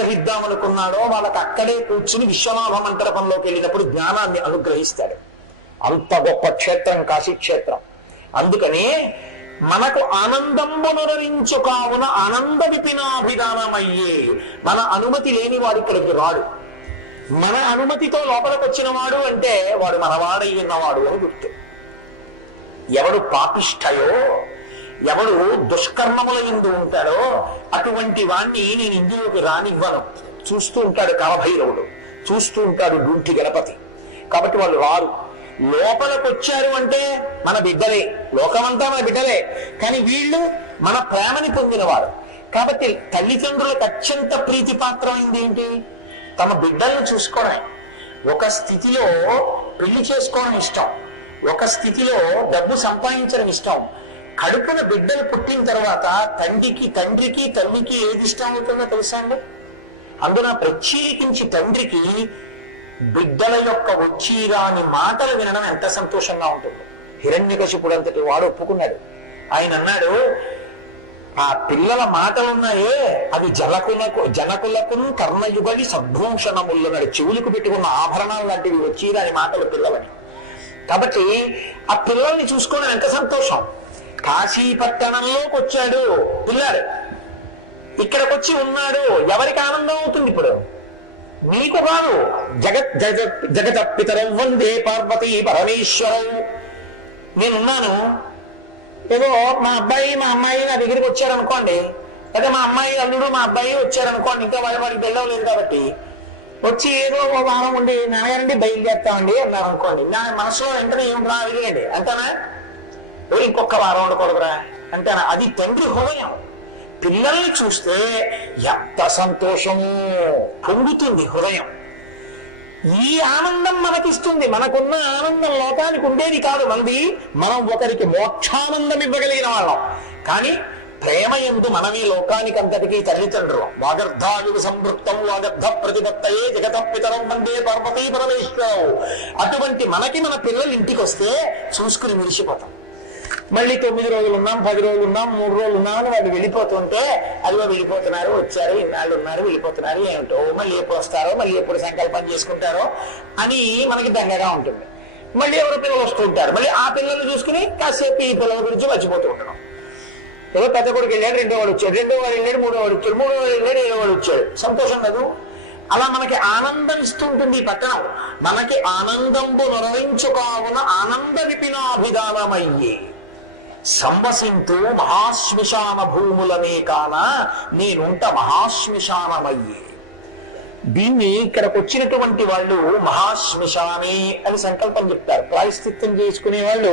అనుగ్రహిద్దామనుకున్నాడో వాళ్ళకి అక్కడే కూర్చుని విశ్వనాథ మంటపంలోకి వెళ్ళినప్పుడు జ్ఞానాన్ని అనుగ్రహిస్తాడు. అంత గొప్ప క్షేత్రం కాశీక్షేత్రం. అందుకని మనకు ఆనందంబునరించు కావున ఆనంద విపినాభిధానమయ్యే, మన అనుమతి లేని వాడు ఇక్కడికి రాడు. మన అనుమతితో లోపలికి వచ్చిన వాడు అంటే వాడు మనవాడై ఉన్నవాడు అని గుర్తు. ఎవడు పాపిష్టయో, ఎవడు దుష్కర్మముల యందు ఉంటాడో అటువంటి వాణ్ణి నేను ఇందులోకి రానివ్వను. చూస్తూ ఉంటాడు కాలభైరవుడు, చూస్తూ ఉంటాడు డుంటి గణపతి. కాబట్టి వాళ్ళు రారు. లోపలికి వచ్చారు అంటే మన బిడ్డలే, లోకమంతా మన బిడ్డలే, కానీ వీళ్ళు మన ప్రేమని పొందినవారు. కాబట్టి తల్లిదండ్రులకు అత్యంత ప్రీతిపాత్రమైంది ఏంటి? తమ బిడ్డలను చూసుకోవడం. ఒక స్థితిలో పెళ్లి చేసుకోవడం ఇష్టం, ఒక స్థితిలో డబ్బు సంపాదించడం ఇష్టం. కడుపున బిడ్డలు పుట్టిన తర్వాత తండ్రికి తల్లికి ఏది ఇష్టం అవుతుందో తెలుసా అండి? అందున ప్రత్యేకించి తండ్రికి బిడ్డల యొక్క వచ్చిరాని మాటలు వినడం ఎంత సంతోషంగా ఉంటుందో. హిరణ్యకశిపుడు అంతటి వాడు ఒప్పుకున్నాడు. ఆయన అన్నాడు, ఆ పిల్లల మాటలున్నాయే అవి జనకులకు కర్ణయుగలి సద్భూషణములున్నాడు. చెవులకు పెట్టుకున్న ఆభరణాలు లాంటివి వచ్చిరాని మాటలు పిల్లలని. కాబట్టి ఆ పిల్లల్ని చూసుకోవడం ఎంత సంతోషం. కాశీపట్టణంలోకి వచ్చాడు పిల్లాడు, ఇక్కడికి వచ్చి ఉన్నాడు. ఎవరికి ఆనందం అవుతుంది? ఇప్పుడు నీకు కాదు. జగత పితరం వందే పార్వతీ పరమేశ్వరం. నేనున్నాను, ఏదో మా అబ్బాయి మా అమ్మాయి నా దగ్గరికి వచ్చారు అనుకోండి, లేదా మా అమ్మాయి అల్లుడు మా అబ్బాయి వచ్చారు అనుకోండి, ఇంకా వాడికి వెళ్ళలేదు కాబట్టి వచ్చి ఏదో ఒక వారం ఉండి నాన్నగారండి బయలుదేరుతామండి అన్నారు అనుకోండి, నా మనసులో వెంటనే ఏం రాగండి అంటానా? ఇంకొక వారం ఉండకూడదురా అంటానా? అది తండ్రి హృదయం. పిల్లల్ని చూస్తే ఎంత సంతోషము పొంగుతుంది హృదయం. ఈ ఆనందం మనకిస్తుంది. మనకున్న ఆనందం లోకానికి ఉండేది కాదు. మనం ఒకరికి మోక్షానందం ఇవ్వగలిగిన వాళ్ళం. కానీ ప్రేమ యందు మనమే లోకానికి అంతటికీ తల్లిదండ్రులు. వాగర్ధాయుగు సంవృత్తం వాగర్ధ ప్రతిపత్తయే జగత పితరం వందే పార్వతీ పరమేశ్వరం. అటువంటి మనకి మన పిల్లలు ఇంటికి వస్తే చూసుకుని మురిసిపోతాం. మళ్ళీ 9 రోజులు ఉన్నాం, 10 రోజులు ఉన్నాం, 3 రోజులు ఉన్నాం అని వాళ్ళు వెళ్ళిపోతుంటే, అదిగో వెళ్ళిపోతున్నారు, వచ్చారు, ఇన్నాళ్ళు ఉన్నారు, వెళ్ళిపోతున్నారు, ఏమిటో మళ్ళీ ఎప్పుడు వస్తారో, మళ్ళీ ఎప్పుడు సంకల్పం చేసుకుంటారో అని మనకి దండగా ఉంటుంది. మళ్ళీ ఎవరో పిల్లలు వస్తూ ఉంటారు, మళ్ళీ ఆ పిల్లలు చూసుకుని కాసేపు ఈ పిల్లల గురించి మర్చిపోతూ ఉంటాం. ఏదో పెద్ద కొడుకు వెళ్ళాడు, రెండో వాడు వచ్చాడు, రెండో వాడు వెళ్ళాడు, మూడో వాడు వచ్చాడు, మూడో వాడు వెళ్ళాడు, ఏడో వాడు వచ్చాడు. సంతోషం కాదు? అలా మనకి ఆనందం ఇస్తుంటుంది ఈ పట్టణం. మనకి ఆనందంబు నొరవించుకావున ఆనంద విపినాభిధానమయ్యే సంవసింతు మహాశ్మశాన భూములనే కాన నేనుంట మహాశ్మశానమయ్యే. దీన్ని ఇక్కడికి వచ్చినటువంటి వాళ్ళు మహాశ్మశానే అని సంకల్పం చెప్తారు. ప్రాయశ్చిత్తం చేసుకునే వాళ్ళు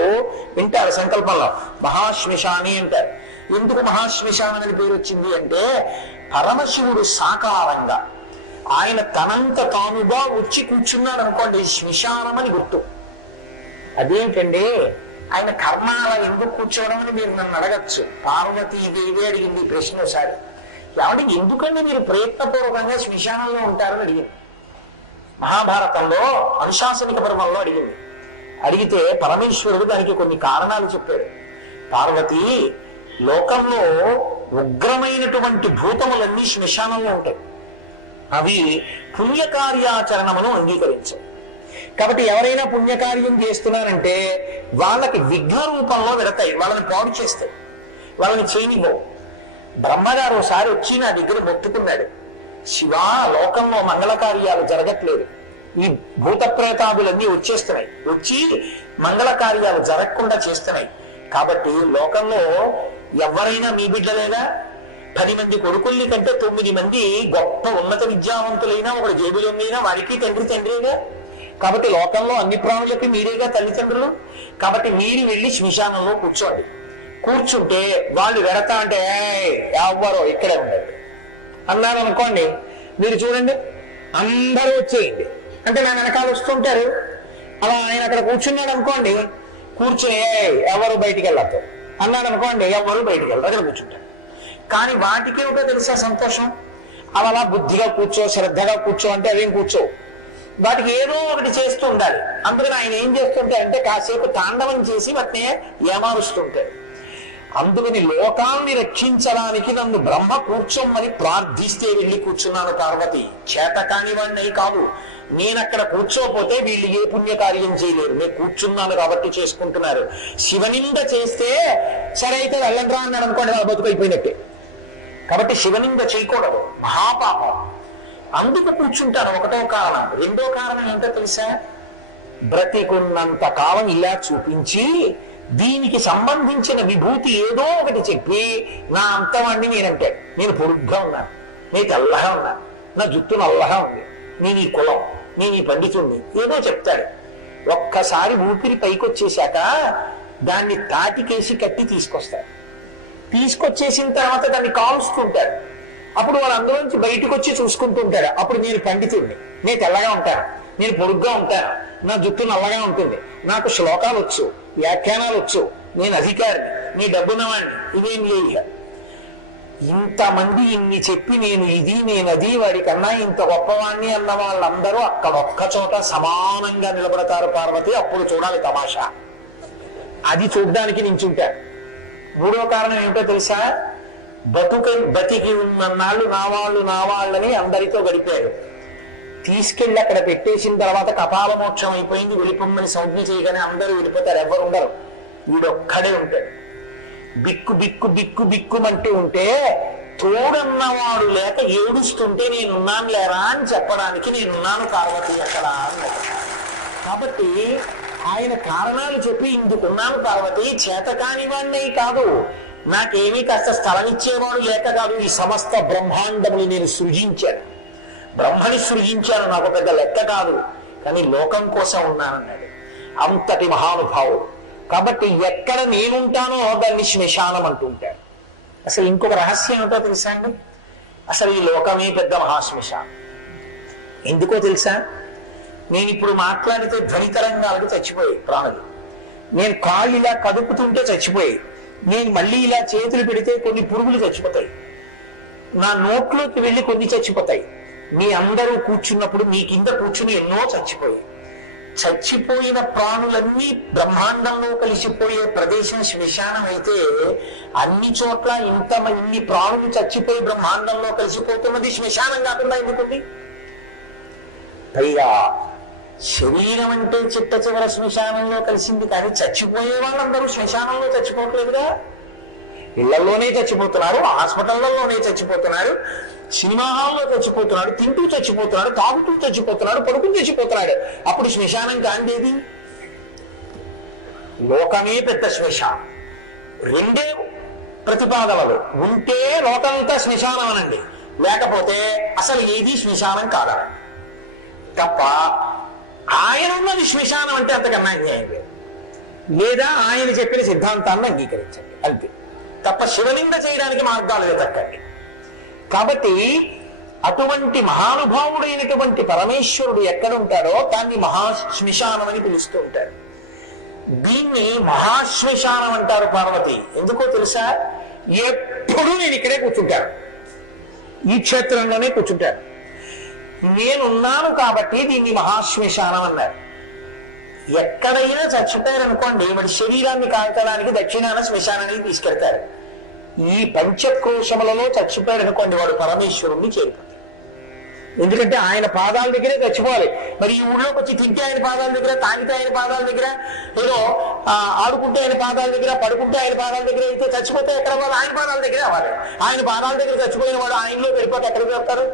వింటారు సంకల్పంలో మహాశ్మశానే అంటారు. ఎందుకు మహాశ్మశానం అని పేరు వచ్చింది అంటే, పరమశివుడు సాకారంగా ఆయన తనంత తానుగా వచ్చి కూర్చున్నాడు అనుకోండి, శ్మశానం అని గుర్తు. అదేంటండి ఆయన కర్మాల ఎందుకు కూర్చోవడం అని మీరు నన్ను అడగచ్చు. పార్వతీదేవి అడిగింది ఈ ప్రశ్న ఒకసారి. కాబట్టి ఎందుకంటే మీరు ప్రయత్నపూర్వకంగా శ్మశానంలో ఉంటారని అడిగింది. మహాభారతంలో అనుశాసనిక పర్వంలో అడిగింది. అడిగితే పరమేశ్వరుడు దానికి కొన్ని కారణాలు చెప్పాడు. పార్వతి, లోకంలో ఉగ్రమైనటువంటి భూతములన్నీ శ్మశానంలో ఉంటాయి. అవి పుణ్యకార్యాచరణమును అంగీకరించాయి. కాబట్టి ఎవరైనా పుణ్యకార్యం చేస్తున్నారంటే వాళ్ళకి విఘ్న రూపంలో వెడతాయి, వాళ్ళని పాడు చేస్తాయి, వాళ్ళని చేయనివ్వవు. బ్రహ్మగారు ఒకసారి వచ్చి నా దగ్గర మొత్తుకున్నాడు, శివా, లోకంలో మంగళ కార్యాలు జరగట్లేదు, ఈ భూత ప్రేతాదులన్నీ వచ్చేస్తున్నాయి, వచ్చి మంగళ కార్యాలు జరగకుండా చేస్తున్నాయి. కాబట్టి లోకంలో ఎవరైనా మీ బిడ్డలేనా? 10 మంది కొడుకుల్ని కంటే 9 మంది గొప్ప ఉన్నత విద్యావంతులైనా ఒకటి జేబులైనా వారికి తండ్రిగా. కాబట్టి లోకంలో అన్ని ప్రాణులకి మీరేగా తల్లిదండ్రులు. కాబట్టి మీరు వెళ్ళి శ్మశానంలో కూర్చోండి. కూర్చుంటే వాళ్ళు వెడతా అంటే ఎవ్వరో ఇక్కడే ఉండండి అన్నారు అనుకోండి, మీరు చూడండి అందరూ వచ్చేయండి అంటే నా వెనకాల వస్తుంటారు. అలా ఆయన అక్కడ కూర్చున్నాడు అనుకోండి, కూర్చుని ఎవరు బయటికి వెళ్ళారు అన్నాడు అనుకోండి, ఎవరు బయటికి వెళ్ళరు, అక్కడ కూర్చుంటారు. కానీ వాటికి ఒక తెలుసా సంతోషం, అలా బుద్ధిగా కూర్చో, శ్రద్ధగా కూర్చో అంటే అవేం కూర్చో, వాటికి ఏదో ఒకటి చేస్తూ ఉండాలి. అందుకని ఆయన ఏం చేస్తుంటే అంటే కాసేపు తాండవం చేసి వాటిని ఏమారుస్తుంటాడు. అందుకని లోకాన్ని రక్షించడానికి నన్ను బ్రహ్మ కూర్చోమని ప్రార్థిస్తే వెళ్ళి కూర్చున్నాను పార్వతి. చేత కానివాడిని కాదు. నేనక్కడ కూర్చోపోతే వీళ్ళు ఏ పుణ్యకార్యం చేయలేరు. నేను కూర్చున్నాను కాబట్టి చేసుకుంటున్నారు. శివనింద చేస్తే సరే అయితే వెళ్ళండ్రా అన్నాడు అనుకోండి, వాళ్ళ బతుకైపోయినట్టే. కాబట్టి శివనింద చేయకూడదు, మహాపాపం. అందుకు కూర్చుంటారు. ఒకటో కారణం. రెండో కారణం ఏంటో తెలుసా? బ్రతికున్నంత కాలం ఇలా చూపించి దీనికి సంబంధించిన విభూతి ఏదో ఒకటి చెప్పి నా అంతవాణ్ణి నేనంటాడు. నేను పొరుగ్గా ఉన్నాను, నేను తెల్లగా ఉన్నాను, నా జుట్టు నల్లగా ఉంది, నేను ఈ కులం, నేను ఈ పండితుణ్ణి, ఏదో చెప్తాడు. ఒక్కసారి ఊపిరి పైకొచ్చేశాక దాన్ని తాటికేసి కట్టి తీసుకొస్తాడు. తీసుకొచ్చేసిన తర్వాత దాన్ని కాల్చుకుంటాడు. అప్పుడు వాళ్ళు అందులోంచి బయటకు వచ్చి చూసుకుంటుంటాడు. అప్పుడు నేను పండితుడిని, నేను తెల్లగా ఉంటాను, నేను పొడుగ్గా ఉంటాను, నా జుట్టు నల్లగా ఉంటుంది, నాకు శ్లోకాలు వచ్చు, వ్యాఖ్యానాలు వచ్చు, నేను అధికారిని, నీ డబ్బున్నవాడిని, ఇదేం లేదు. ఇంతమంది ఇన్ని చెప్పి నేను ఇది నేను అది వాడికన్నా ఇంత గొప్పవాణ్ణి అన్న వాళ్ళందరూ అక్కడ ఒక్క చోట సమానంగా నిలబడతారు పార్వతి. అప్పుడు చూడాలి తమాషా. అది చూడ్డానికి నించుంటారు. మూడో కారణం ఏమిటో తెలుసా? బతికి ఉన్నన్నాళ్ళు నా వాళ్ళని అందరితో గడిపాడు. తీసుకెళ్ళి అక్కడ పెట్టేసిన తర్వాత కపాల మోక్షం అయిపోయింది, వెళ్ళిపోమ్మని సంజ్ఞ చేయగానే అందరూ వెళ్ళిపోతారు, ఎవరు ఉండరు. వీడొక్కడే ఉంటాడు. బిక్కు బిక్కు బిక్కు బిక్కుమంటూ ఉంటే తోడన్నవాడు లేక ఏడుస్తుంటే నేనున్నాను లేరా అని చెప్పడానికి నేనున్నాను పార్వతి అక్కడ అన్నది. కాబట్టి ఆయన కారణాలు చెప్పి ఇందుకున్నాను పార్వతి. చేతకాని వాడిని కాదు, నాకేమీ కాస్త స్థలం ఇచ్చేవాడు లేక కాదు. ఈ సమస్త బ్రహ్మాండములు నేను సృజించాను, బ్రహ్మని సృజించాను, నాకు పెద్ద లెక్క కాదు, కానీ లోకం కోసం ఉన్నానన్నాడు. అంతటి మహానుభావుడు. కాబట్టి ఎక్కడ నేనుంటానో దాన్ని శ్మశానం అంటూ ఉంటాడు. అసలు ఇంకొక రహస్యం ఏమిటో తెలుసా అండి? అసలు ఈ లోకమే పెద్ద మహాశ్మశానం. ఎందుకో తెలుసా? నేను ఇప్పుడు మాట్లాడితే ధ్వని తరంగాలకు చచ్చిపోయాయి ప్రాణులు. నేను కాళ్ళు ఇలా కదుపుతుంటే చచ్చిపోయాయి. నేను మళ్ళీ ఇలా చేతులు పెడితే కొన్ని పురుగులు చచ్చిపోతాయి. నా నోట్లోకి వెళ్ళి కొన్ని చచ్చిపోతాయి. మీ అందరూ కూర్చున్నప్పుడు మీ కింద కూర్చుని ఎన్నో చచ్చిపోయాయి. చచ్చిపోయిన ప్రాణులన్నీ బ్రహ్మాండంలో కలిసిపోయే ప్రదేశం శ్మశానం అయితే అన్ని చోట్ల ఇన్ని ప్రాణులు చచ్చిపోయి బ్రహ్మాండంలో కలిసిపోతున్నది శ్మశానం కాకుండా ఎందుకుంది? పైగా శరీరం అంటే చిట్ట చివర శ్మశానంలో కలిసింది, కానీ చచ్చిపోయే వాళ్ళందరూ శ్మశానంలో చచ్చిపోవట్లేదుగా. ఇళ్లలోనే చచ్చిపోతున్నారు, హాస్పిటల్లోనే చచ్చిపోతున్నారు, సినిమా హాల్లో చచ్చిపోతున్నాడు, తింటూ చచ్చిపోతున్నాడు, తాగుతూ చచ్చిపోతున్నాడు, పడుకుని చచ్చిపోతున్నాడు. అప్పుడు శ్మశానం కాందేది? లోకమే పెద్ద శ్మశానం. రెండే ప్రతిపాదనలు ఉంటే లోకమంతా శ్మశానం అనండి, లేకపోతే అసలు ఏది శ్మశానం కాదనండి. తప్ప ఆయన ఉన్నది శ్మశానం అంటే అంతకన్నా అన్యాయం లేదు. లేదా ఆయన చెప్పిన సిద్ధాంతాన్ని అంగీకరించండి, అంతే. తప్ప శివలింగ చేయడానికి మార్గాలు వెతకండి. కాబట్టి అటువంటి మహానుభావుడైనటువంటి పరమేశ్వరుడు ఎక్కడుంటాడో దాన్ని మహాశ్మశానం అని పిలుస్తూ ఉంటారు. దీన్ని మహాశ్మశానం అంటారు పార్వతి. ఎందుకో తెలుసా? ఎప్పుడు నేను ఇక్కడే కూర్చుంటాను, ఈ క్షేత్రంలోనే కూర్చుంటాను. నేనున్నాను కాబట్టి దీన్ని మహాశ్మశానం అన్నారు. ఎక్కడైనా చచ్చిపోయారనుకోండి, మరి శరీరాన్ని కాల్చడానికి దక్షిణాన శ్మశానానికి తీసుకెళ్తారు. ఈ పంచక్రోశములలో చచ్చిపోయారనుకోండి, వాడు పరమేశ్వరుణ్ణి చేరుతాడు. ఎందుకంటే ఆయన పాదాల దగ్గరే చచ్చిపోవాలి. మరి ఈ ఊళ్ళోకి వచ్చి తింటే ఆయన పాదాల దగ్గర, తాగితే ఆయన పాదాల దగ్గర, ఏదో ఆడుకుంటే ఆయన పాదాల దగ్గర, పడుకుంటే ఆయన పాదాల దగ్గర అయితే చచ్చిపోతే ఎక్కడ వాళ్ళు? ఆయన పాదాల దగ్గరే అవ్వాలి. ఆయన పాదాల దగ్గర చచ్చిపోయిన వాడు ఆయనలో వెళ్ళిపోతే ఎక్కడికి వెళ్తారు?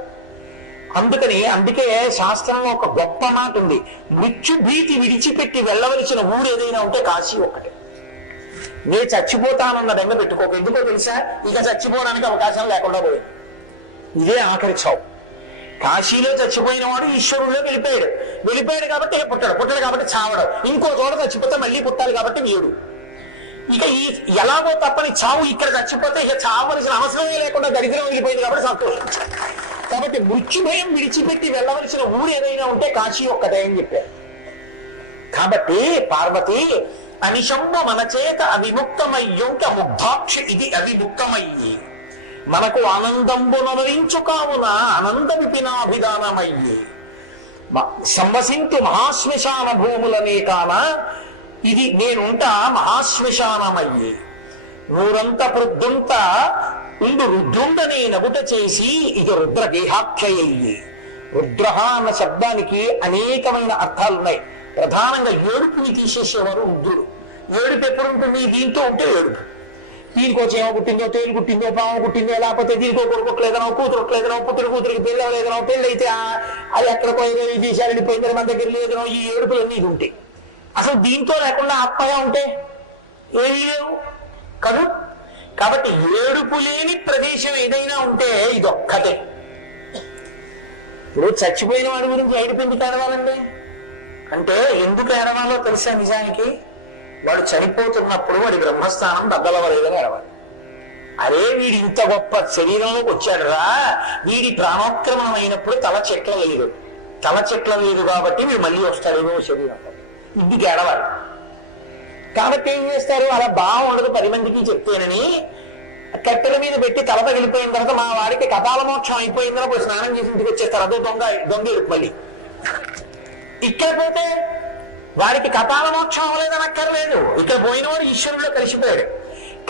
అందుకే శాస్త్రంలో ఒక గొప్ప మాట ఉంది, మృత్యు భీతి విడిచిపెట్టి వెళ్ళవలసిన ఊరు ఏదైనా ఉంటే కాశీ ఒక్కటే. నేను చచ్చిపోతానన్న బెంగ పెట్టుకోక. ఎందుకో తెలుసా? ఇక చచ్చిపోవడానికి అవకాశం లేకుండా పోయింది. ఇదే ఆఖరి చావు. కాశీలో చచ్చిపోయిన వాడు ఈశ్వరుల్లో వెళ్ళిపోయాడు కాబట్టి పుట్టడు కాబట్టి చావడం. ఇంకో చోట చచ్చిపోతే మళ్ళీ పుట్టాలి కాబట్టి వీడు. ఇక ఎలాగో తప్పని చావు. ఇక్కడ చచ్చిపోతే ఇక చావలసిన అవసరమే లేకుండా దరిద్రం వెళ్ళిపోయింది కాబట్టి సంతోషించాలి. కాబట్టి మృత్యుభయం విడిచిపెట్టి వెళ్ళవలసిన ఊరు ఏదైనా ఉంటే కాశీ ఒక్కటే అని చెప్పారు. కాబట్టి పార్వతి అనిశంబ మన చేత అవిముక్తమయ్యొంక ముగ్ధాక్షి ఇది అవిముక్తమయ్యి మనకు ఆనందంబునరించు కావున ఆనంద విపినాభిధానమయ్యి సంవసింతు మహాశ్మశాన భూములనే కాన ఇది నేనుంటా మహాశ్మశానమయ్యి. నూరంత ప్రొద్దుంత ఉండు రుద్రుండనే నగుట చేసి ఇక రుద్రగేహాఖ్యయ్యి. రుద్ర అన్న శబ్దానికి అనేకమైన అర్థాలున్నాయి. ప్రధానంగా ఏడుపుని తీసేసేవారు రుద్రుడు. ఏడుపు ఎప్పుడు ఉంటుంది? దీంతో ఉంటే ఏడుపు. దీనికో చేమ పుట్టిందో, తేలు పుట్టిందో, పాము పుట్టిందో, లేకపోతే దీనికో కొడుకుట్లేదనో, కూతురుట్లేదనో, కూతురికి పెళ్ళలేదనో, పెళ్ళైతే అది ఎక్కడికో ఏదో తీశారు వెళ్ళిపోయిందని మన దగ్గర లేదనో, ఈ ఏడుపులన్నీ ఇది ఉంటాయి. అసలు దీంతో లేకుండా ఆత్మగా ఉంటే ఏమీ లేవు కదా. కాబట్టి ఏడుపు లేని ప్రదేశం ఏదైనా ఉంటే ఇదొక్కటే. ఇప్పుడు చచ్చిపోయిన వాడి గురించి ఏడుపు ఎందుకు ఏడవాలండి అంటే, ఎందుకు ఏడవాలో తెలుసా? నిజానికి వాడు చనిపోతున్నప్పుడు వాడి బ్రహ్మస్థానం దద్దలవలేదని ఏడవాలి. అరే వీడి ఇంత గొప్ప శరీరంలోకి వచ్చాడు రా, వీడి ప్రాణోత్క్రమణం అయినప్పుడు తల చెట్ల లేదు, తల చెట్ల లేదు కాబట్టి వీడు మళ్ళీ వస్తాడేమో శరీరంలో, ఇంటికి ఏడవాలి. కాబట్టి ఏం చేస్తారు? అలా బాగుండదు 10 మందికి చెప్తేనని కట్టెల మీద పెట్టి తల తగిలిపోయిన తర్వాత మా వాడికి కపాల మోక్షం అయిపోయిందని పోయి స్నానం చేసి ఇంటికి వచ్చేస్తారు. అదో దొంగ మళ్ళీ. ఇక్కడ పోతే వాడికి కపాల మోక్షం అవ్వలేదని అక్కర్లేదు, ఇక్కడ పోయిన వాడు ఈశ్వరుల్లో కలిసిపోయాడు.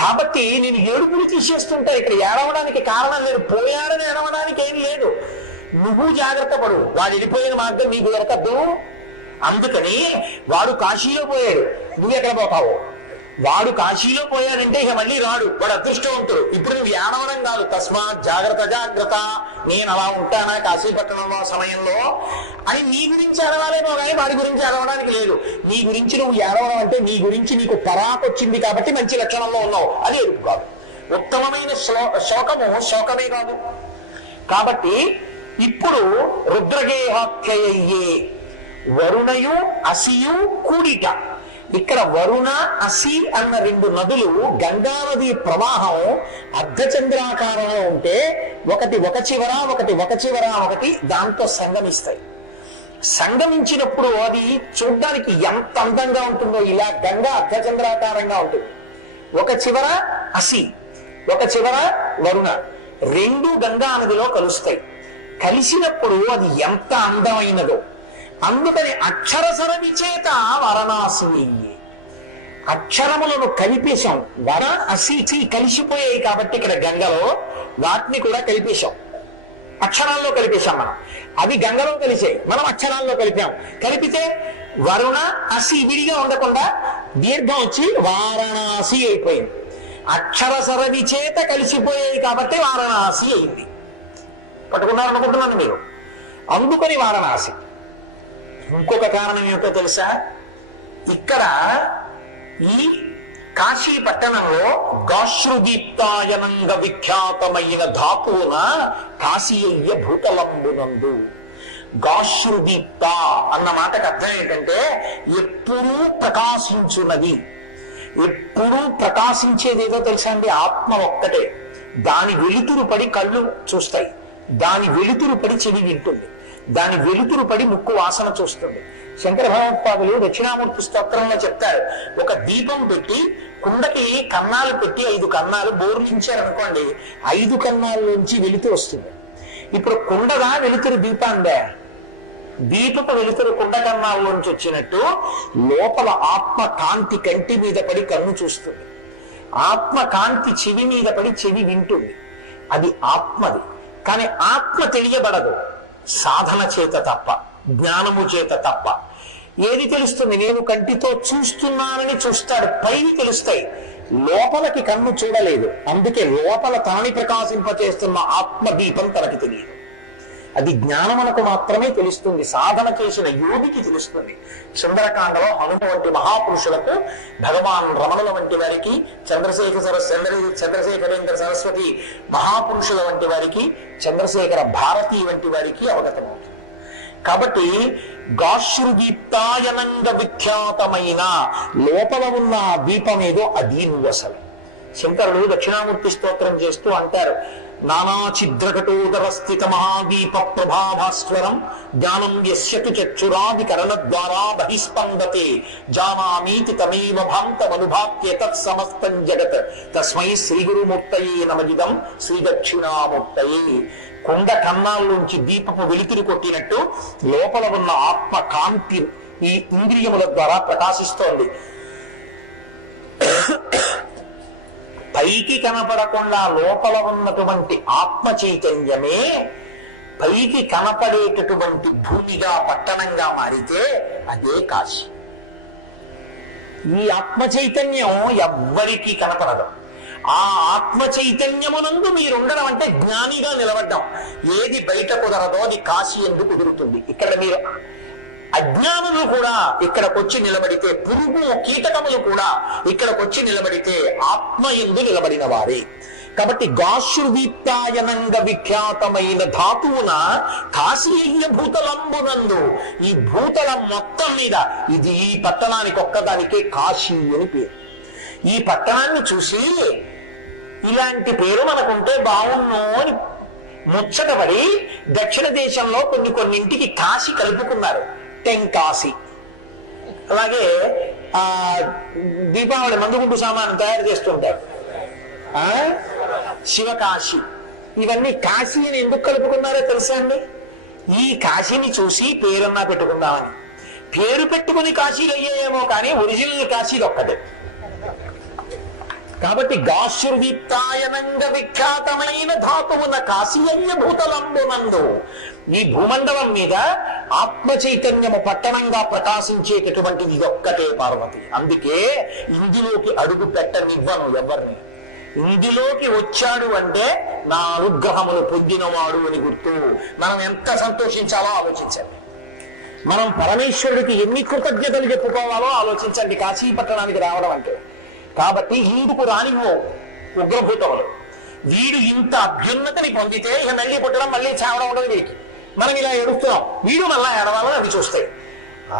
కాబట్టి నేను ఏడుపుని తీసేస్తుంటా. ఇక్కడ ఏడవడానికి కారణం లేదు, పోయాడని ఏడవడానికి ఏం లేదు. నువ్వు జాగ్రత్త పడు, వాడు వెళ్ళిపోయిన మార్గం నీకు దొరకద్దు. అందుకని వాడు కాశీలో పోయాడు, నువ్వు ఎక్కడ పోతావు? వాడు కాశీలో పోయాడంటే ఇక మళ్ళీ రాడు, వాడు అదృష్టవంతుడు. ఇప్పుడు నువ్వు ఏడవడం కాదు, తస్మాత్ జాగ్రత్త, నేను అలా ఉంటానా కాశీపట్టణంలో సమయంలో అని నీ గురించి ఏడవాలేమో కానీ వాడి గురించి ఏడవడానికి లేదు. నీ గురించి నువ్వు ఏడవడం అంటే నీ గురించి నీకు పరాకొచ్చింది కాబట్టి మంచి లక్షణంలో ఉన్నావు, అది ఎరుపు కాదు. ఉత్తమమైన శోకమే కాదు. కాబట్టి ఇప్పుడు రుద్రగేహాఖ్యయ్యే వరుణయు అసియు కూడిట. ఇక్కడ వరుణ అసి అన్న 2 నదులు గంగా నది ప్రవాహం అర్ధచంద్రాకారంలో ఉంటే ఒకటి ఒక చివర ఒకటి దాంతో సంగమిస్తాయి. సంగమించినప్పుడు అది చూడ్డానికి ఎంత అందంగా ఉంటుందో, ఇలా గంగా అర్ధచంద్రాకారంగా ఉంటుంది. ఒక చివర అసి, ఒక చివర వరుణ, 2 గంగా నదిలో కలుస్తాయి. కలిసినప్పుడు అది ఎంత అందమైనదో. అందుకని అక్షరసరవి చేత వారణాసి, అక్షరములను కలిపేశాం. వర అసి కలిసిపోయాయి కాబట్టి ఇక్కడ గంగలో వాటిని కూడా కలిపేశాం, అక్షరాల్లో కలిపేశాం. మనం అవి గంగలో కలిసాయి, మనం అక్షరాల్లో కలిపాం. కలిపితే వరుణ అసి విడిగా ఉండకుండా దీర్ఘం వచ్చి వారణాసి అయిపోయింది. అక్షరసరవి చేత కలిసిపోయాయి కాబట్టి వారణాసి అయింది. పట్టుకున్నారనుకుంటున్నాను మీరు. అందుకని వారణాసి. ఇంకొక కారణం ఏమిటో తెలుసా? ఇక్కడ ఈ కాశీ పట్టణంలో గాశ్రుదీప్తాయనంగ విఖ్యాతమైన ధాతువున కాశీయ్య భూతలంబునందు. గాశ్రుదీప్త అన్న మాటకు అర్థం ఏంటంటే ఎప్పుడూ ప్రకాశించున్నది. ఎప్పుడూ ప్రకాశించేది ఏదో తెలుసా అండి? ఆత్మ ఒక్కటే. దాని వెలుతురు పడి కళ్ళు చూస్తాయి, దాని వెలుతురు పడి చెవి వింటుంది, దాని వెలుతురు పడి ముక్కు వాసన చూస్తుంది. శంకర భగవత్పాదులు దక్షిణామూర్తి స్తోత్రంలో చెప్తారు, ఒక దీపం పెట్టి కుండకి కన్నాలు పెట్టి 5 కన్నాలు బోర్లించారనుకోండి, 5 కన్నాల్లోంచి వెలుతురు వస్తుంది. ఇప్పుడు కుండగా వెలుతురు దీపాందే, దీపపు వెలుతురు కుండ కన్నాల్లోంచి వచ్చినట్టు లోపల ఆత్మ కాంతి కంటి మీద పడి కన్ను చూస్తుంది, ఆత్మ కాంతి చెవి మీద పడి చెవి వింటుంది. అది ఆత్మది. కానీ ఆత్మ తెలియబడదు సాధన చేత తప్ప, జ్ఞానము చేత తప్ప. ఏది తెలుస్తుంది? నేను కంటితో చూస్తున్నానని చూస్తాడు, పైవి తెలుస్తాయి, లోపలికి కన్ను చూడలేదు. అందుకే లోపల తనని ప్రకాశింపచేస్తున్న ఆత్మదీపం తనకి తెలియదు. అది జ్ఞానమునకు మాత్రమే తెలుస్తుంది, సాధన చేసిన యోగికి తెలుస్తుంది. సుందరకాండలో హనుమ వంటి మహాపురుషులకు, భగవాన్ రమణుల వంటి వారికి, చంద్రశేఖరేంద్ర సరస్వతి మహాపురుషుల వంటి వారికి, చంద్రశేఖర భారతి వంటి వారికి అవగతమవుతుంది. కాబట్టి గాశ్రుదీప్తాయనంగ విఖ్యాతమైన లోపల ఉన్న దీపం ఏదో అది నువ్వు అసలు. శంకరులు దక్షిణామూర్తి స్తోత్రం చేస్తూ అంటారు, నానాఛిద్రకటోదర స్థిత మహాదీప ప్రభాభాస్వరం జ్ఞానం యస్యతు చక్షురాది కరణ ద్వారా బహిస్పందతే జానామీతి తమేవ భాంతమనుభాప్య తత్సమస్తం జగత్ తస్మై శ్రీ గురుమూర్తయే నమజిదం శ్రీ దక్షిణామూర్తయే. కొండ కన్నాల్లోంచి దీపపు వెలుతురు కొట్టినట్టు లోపల ఉన్న ఆత్మ కాంతి ఈ ఇంద్రియముల ద్వారా ప్రకాశిస్తోంది. పైకి కనపడకుండా లోపల ఉన్నటువంటి ఆత్మ చైతన్యమే పైకి కనపడేటటువంటి భూమిగా పట్టణంగా మారితే అదే కాశీ. ఈ ఆత్మ చైతన్యం ఎవ్వరికీ కనపడదు. ఆ ఆత్మ చైతన్యమునందు మీరుండడం అంటే జ్ఞానిగా నిలబడ్డం. ఏది బయట కుదరదో అది కాశీ ఎందుకు కుదురుతుంది. ఇక్కడ మీరు అజ్ఞానులు కూడా ఇక్కడకొచ్చి నిలబడితే, పురుగు కీటకములు కూడా ఇక్కడకొచ్చి నిలబడితే ఆత్మ యందు నిలబడిన వారే. కాబట్టి గాశ్రుదీప్తాయనంగా విఖ్యాతమైన ధాతువున కాశీయ భూతలంబునందు, ఈ భూతలం మొత్తం మీద ఇది ఈ పట్టణానికి ఒక్కదానికే కాశీ అని పేరు. ఈ పట్టణాన్ని చూసి ఇలాంటి పేరు మనకుంటే బాగుండు అని ముచ్చటపడి దక్షిణ దేశంలో కొన్నింటికి కాశీ కలుపుకున్నారు. టెంకాశి. అలాగే దీపావళి మందుగుంటు సామాను తయారు చేస్తుంటారు, శివకాశి. ఇవన్నీ కాశీ అని ఎందుకు కలుపుకున్నారో తెలుసా అండి? ఈ కాశీని చూసి పేరన్నా పెట్టుకుందామని. పేరు పెట్టుకుని కాశీలు అయ్యాయేమో కానీ ఒరిజినల్ కాశీలు ఒక్కటే. కాబట్టి గాశ్రుదీప్తాయనంగా విఖ్యాతమైన ధాతువున కాశీయ భూతలంబునందు, ఈ భూమండలం మీద ఆత్మ చైతన్యము పట్టణంగా ప్రకాశించేటటువంటి ఇది ఒక్కటే పార్వతి. అందుకే ఇందులోకి అడుగు పెట్టనివ్వను ఎవరిని. ఇందులోకి వచ్చాడు అంటే నా అనుగ్రహములు పొందినవాడు అని గుర్తు. మనం ఎంత సంతోషించాలో ఆలోచించండి. మనం పరమేశ్వరుడికి ఎన్ని కృతజ్ఞతలు చెప్పుకోవాలో ఆలోచించండి కాశీ పట్టణానికి రావడం అంటే. కాబట్టి ఇందుకు రానివ్వు ఉగ్రభూతములు. వీడు ఇంత అభ్యున్నతిని పొందితే ఇక మళ్ళీ పుట్టడం మళ్ళీ చావడం ఉండదు వీడికి. మనం ఇలా ఏడుస్తున్నాం, వీడు మళ్ళా ఏడవాలని అవి చూస్తాయి.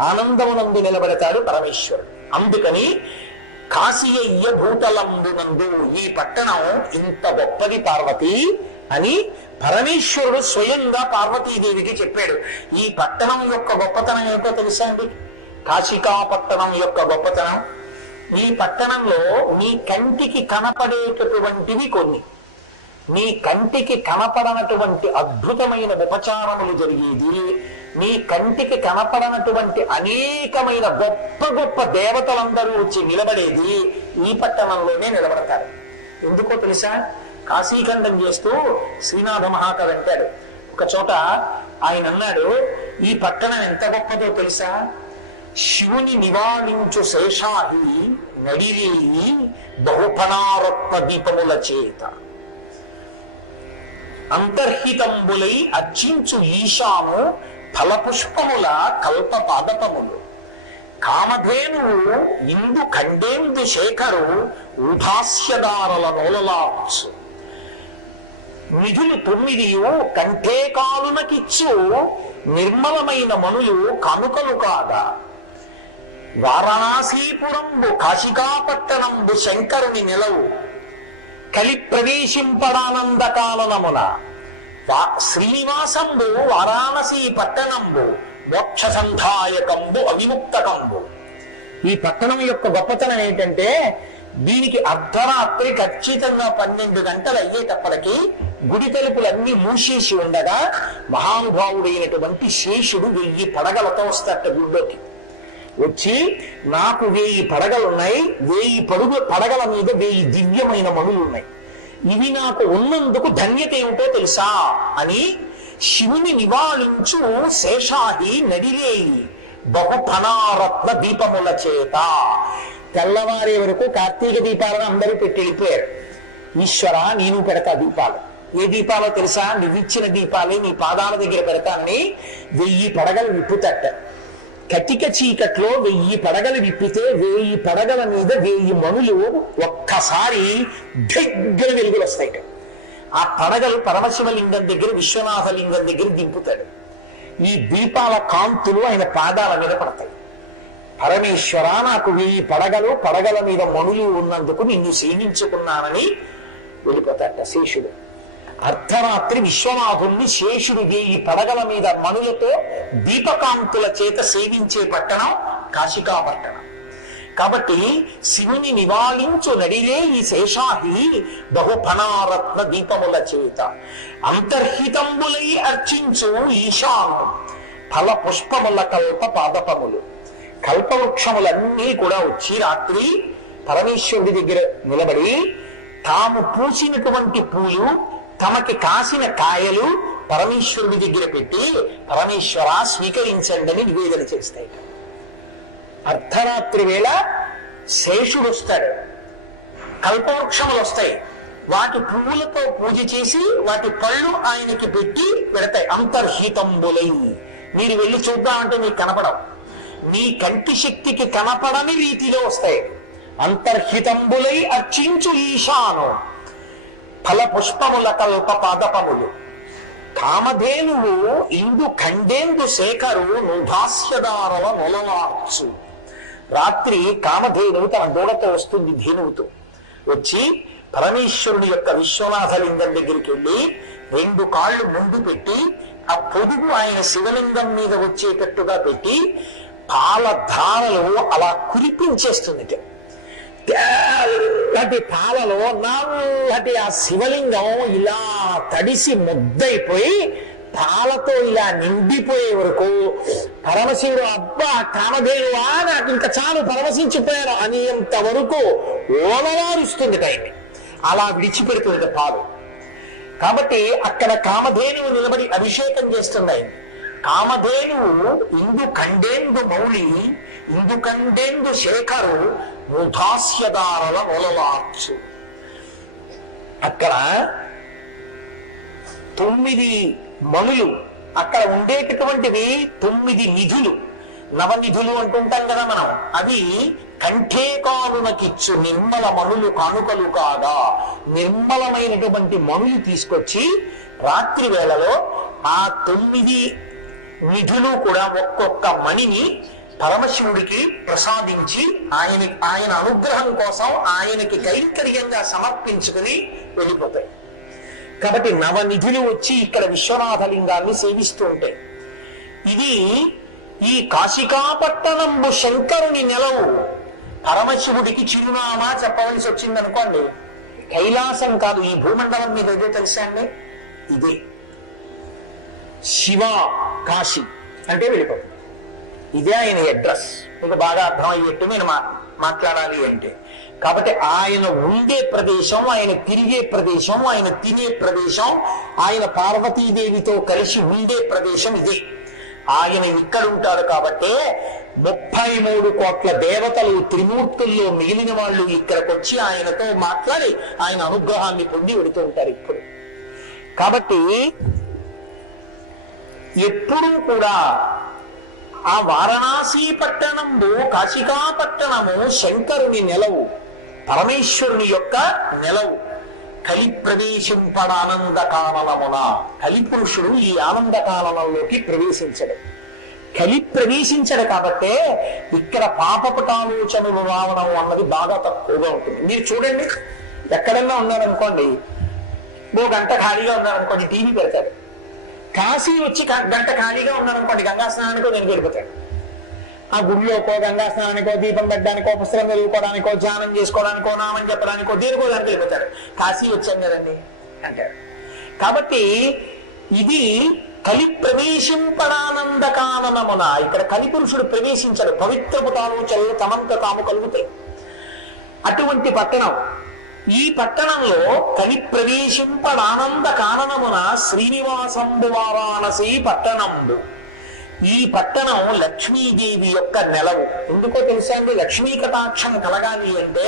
ఆనందమునందు నిలబడతాడు పరమేశ్వరుడు. అందుకని కాశీయ భూతలంబునందు, ఈ పట్టణం ఇంత గొప్పది పార్వతి అని పరమేశ్వరుడు స్వయంగా పార్వతీదేవికి చెప్పాడు. ఈ పట్టణం యొక్క గొప్పతనం ఏంటో తెలుసా అండి? కాశికా పట్టణం యొక్క గొప్పతనం, ఈ పట్టణంలో నీ కంటికి కనపడేటటువంటివి కొన్ని, నీ కంటికి కనపడనటువంటి అద్భుతమైన ఉపచారములు జరిగేది, నీ కంటికి కనపడనటువంటి అనేకమైన గొప్ప గొప్ప దేవతలందరూ వచ్చి నిలబడేది ఈ పట్టణంలోనే నిలబడతారు. ఎందుకో తెలుసా? కాశీఖండం చేస్తూ శ్రీనాథ మహాకవి అంటాడు ఒక చోట. ఆయన అన్నాడు, ఈ పట్టణం ఎంత గొప్పదో తెలుసా? శివుని నివాళించు శేషాహి నడిరేయి బహుఫణారత్న దీపముల చేత, అంతర్హితంబులై అర్చించు ఈశాము ఫలపుష్పముల కల్ప పాదపములు, కామధేనువు ఇందు ఖండేందు శేఖరు ఊధాస్యదారల నోలలాచ్చు, నిధులు 9 కంఠే కాలునకిచ్చు నిర్మలమైన మనులు కానుకలు కాగా, వారణాసీపురంబు కాశికాపట్టణంబు శంకరుని నిలవు కలి ప్రవేశింపడానంద కాలనమున, శ్రీనివాసంబు వారాణసీ పట్టణంబు మోక్ష సంధాయకంబు అవిముక్తకంబు. ఈ పట్టణం యొక్క గొప్పతనం ఏంటంటే, దీనికి అర్ధరాత్రి ఖచ్చితంగా 12 గంటలు అయ్యేటప్పటికీ గుడి తలుపులన్నీ మూసేసి ఉండగా మహానుభావుడైనటువంటి శేషుడు 1000 పడగలతో వస్తాట గుడిలోకి. వచ్చి నాకు 1000 పడగలున్నాయి, 1000 పడగల మీద 1000 దివ్యమైన మణులున్నాయి, ఇవి నాకు ఉన్నందుకు ధన్యత ఏమిటో తెలుసా అని శివుని నివాళించు శేషాహి నడిరేయి బహుఫణారత్న దీపముల చేత. తెల్లవారే వరకు కార్తీక దీపాలను అందరూ పెట్టి వెళ్ళిపోయారు. ఈశ్వర నేను పెడతా దీపాలు. ఏ దీపాలో తెలుసా? నువ్విచ్చిన దీపాలే నీ పాదాల దగ్గర పెడతానని 1000 పడగలు విప్పుతట్ట. కటిక చీకట్లో 1000 పడగలు విప్పితే 1000 పడగల మీద 1000 మణులు ఒక్కసారి దగ్గర వెలుగులు వస్తాయి. ఆ పడగలు పరమశివలింగం దగ్గర, విశ్వనాథ లింగం దగ్గర దింపుతాడు. ఈ దీపాల కాంతులు ఆయన పాదాల మీద పడతాయి. పరమేశ్వర నాకు 1000 పడగలు, పడగల మీద మణులు ఉన్నందుకు నిన్ను సేవించుకున్నానని వెళ్ళిపోతాట శేషుడు. అర్ధరాత్రి విశ్వనాథుణ్ణి శేషుడు 1000 పడగల మీద మణులతో దీపకాంతుల చేత సేవించే పట్టణం కాశికా పట్టణం. కాబట్టి శివుని నివాళించు నడిలే ఈ శేషాహి బహుఫణారత్న దీపముల చేత, అంతర్హితంబులై అర్చించు ఈశాను ఫల పుష్పముల కల్ప పాదపములు. కల్పవృక్షములన్నీ కూడా వచ్చి రాత్రి పరమేశ్వరుడి దగ్గర నిలబడి తాము పూసినటువంటి పూలు, తమకి కాసిన కాయలు పరమేశ్వరుడి దగ్గర పెట్టి పరమేశ్వర స్వీకరించండి అని నివేదన చేస్తాయి. అర్ధరాత్రి వేళ శేషుడు వస్తాడు, కల్పవృక్షములు వస్తాయి, వాటి పువ్వులతో పూజ చేసి వాటి పళ్ళు ఆయనకి పెట్టి పెడతాయి. అంతర్హితంబులై మీరు వెళ్ళి చూద్దామంటే మీకు కనపడవు, నీ కంటి శక్తికి కనపడని రీతిలో వస్తాయి. అంతర్హితంబులై అర్చించు ఈశాను ఫల పుష్పముల కల్ప పాదపములు. కామధేనువు ఇందు ఖండేందు శేఖరు నుధాస్యదారల నొలలార్చు. రాత్రి కామధేనువు తన దూడతో వస్తుంది, ధేనువుతో వచ్చి పరమేశ్వరుని యొక్క విశ్వనాథలింగం దగ్గరికి వెళ్ళి 2 కాళ్ళు ముందు పెట్టి ఆ పొదుగు ఆయన శివలింగం మీద వచ్చేటట్టుగా పెట్టి పాల ధారలు అలా కురిపించేస్తుంది. తెల్లటి పాలలో నల్లటి ఆ శివలింగం ఇలా తడిసి ముద్దయిపోయి పాలతో ఇలా నిండిపోయే వరకు పరమశివుడు అబ్బా కామధేనువా నాకు ఇంకా చాలు పరవశించిపోయారు అనేంత వరకు ఓలవారుస్తుంది టైం. అలా విడిచిపెడుతుంది పాలు. కాబట్టి అక్కడ కామధేనువు నిలబడి అభిషేకం చేస్తున్నాయి. కామధేనువు ఇందు ఖండేందు మౌళి ఇందు ఖండేందు శేఖరు వృధాస్యదారల నొలలార్చు. అక్కడ 9 మణులు, అక్కడ ఉండేటటువంటివి 9 నిధులు, నవనిధులు అంటుంటాం కదా మనం, అవి కంఠే కానునకిచ్చు నిర్మల మణులు కానుకలు కాగా నిర్మలమైనటువంటి మణులు తీసుకొచ్చి రాత్రి వేళలో ఆ 9 నిధులు కూడా ఒక్కొక్క మణిని పరమశివుడికి ప్రసాదించి ఆయన అనుగ్రహం కోసం ఆయనకి కైంకర్యంగా సమర్పించుకుని వెళ్ళిపోతాయి. కాబట్టి నవనిధులు వచ్చి ఇక్కడ విశ్వనాథలింగాన్ని సేవిస్తూ ఉంటాయి. ఇది ఈ కాశికాపట్టణంబు శంకరుని నెలవు. పరమశివుడికి చిరునామా చెప్పవలసి వచ్చింది అనుకోండి, కైలాసం కాదు, ఈ భూమండలం మీద ఏదో తెలుసా అండి, ఇదే శివ కాశీ అంటే వెళ్ళిపోతుంది. ఇదే ఆయన అడ్రస్. మీకు బాగా అర్థమయ్యేట్టు నేను మాట్లాడాలి అంటే, కాబట్టి ఆయన ఉండే ప్రదేశం, ఆయన తిరిగే ప్రదేశం, ఆయన తినే ప్రదేశం, ఆయన పార్వతీదేవితో కలిసి ఉండే ప్రదేశం ఇదే. ఆయన ఇక్కడ ఉంటారు కాబట్టి 33 కోట్ల దేవతలు త్రిమూర్తుల్లో మిగిలిన వాళ్ళు ఇక్కడికి వచ్చి ఆయనతో మాట్లాడి ఆయన అనుగ్రహాన్ని పొంది వెళుతూ ఉంటారు ఇప్పుడు. కాబట్టి ఎప్పుడూ కూడా ఆ వారణాసి పట్టణము, కాశికా పట్టణము శంకరుని నెలవు, పరమేశ్వరుని యొక్క నెలవు. కలి ప్రవేశింపడ ఆనంద కాననమున, కలిపురుషుడు ఈ ఆనంద కాననంలోకి ప్రవేశించడు. కలి ప్రవేశించడు కాబట్టే ఇక్కడ పాపపుటాలోచనలు రావడం అన్నది బాగా తక్కువగా ఉంటుంది. మీరు చూడండి, ఎక్కడన్నా ఉన్నారనుకోండి, 1 గంట ఖాళీగా ఉన్నారనుకోండి, టీవీ పెడతాడు. కాశీ వచ్చి గంట ఖాళీగా ఉన్నారనుకోండి, గంగా స్నానానికో నేను వెళ్ళిపోతాడు. ఆ గుడిలోకో, గంగా స్నానానికో, దీపం పెట్టడానికో, పుస్తకం చదువుకోవడానికో, ధ్యానం చేసుకోవడానికో, నామని చెప్పడానికో, దేనికో దానికి వెళ్ళిపోతాడు. కాశీ వచ్చాం కదండి అంటాడు. కాబట్టి ఇది కలి ప్రవేశింపడానంద కాననమున, ఇక్కడ కలిపురుషుడు ప్రవేశించడు. పవిత్రపు తాలోచనలు తమంత తాము కలుగుతాయి. అటువంటి పట్టణం. ఈ పట్టణంలో కలి ప్రవేశింపడానంద కాననమున శ్రీనివాసంబు వారాణసి పట్టణంబు. ఈ పట్టణం లక్ష్మీదేవి యొక్క నెలవు. ఎందుకో తెలుసా అండి, లక్ష్మీ కటాక్షం కలగాలి అంటే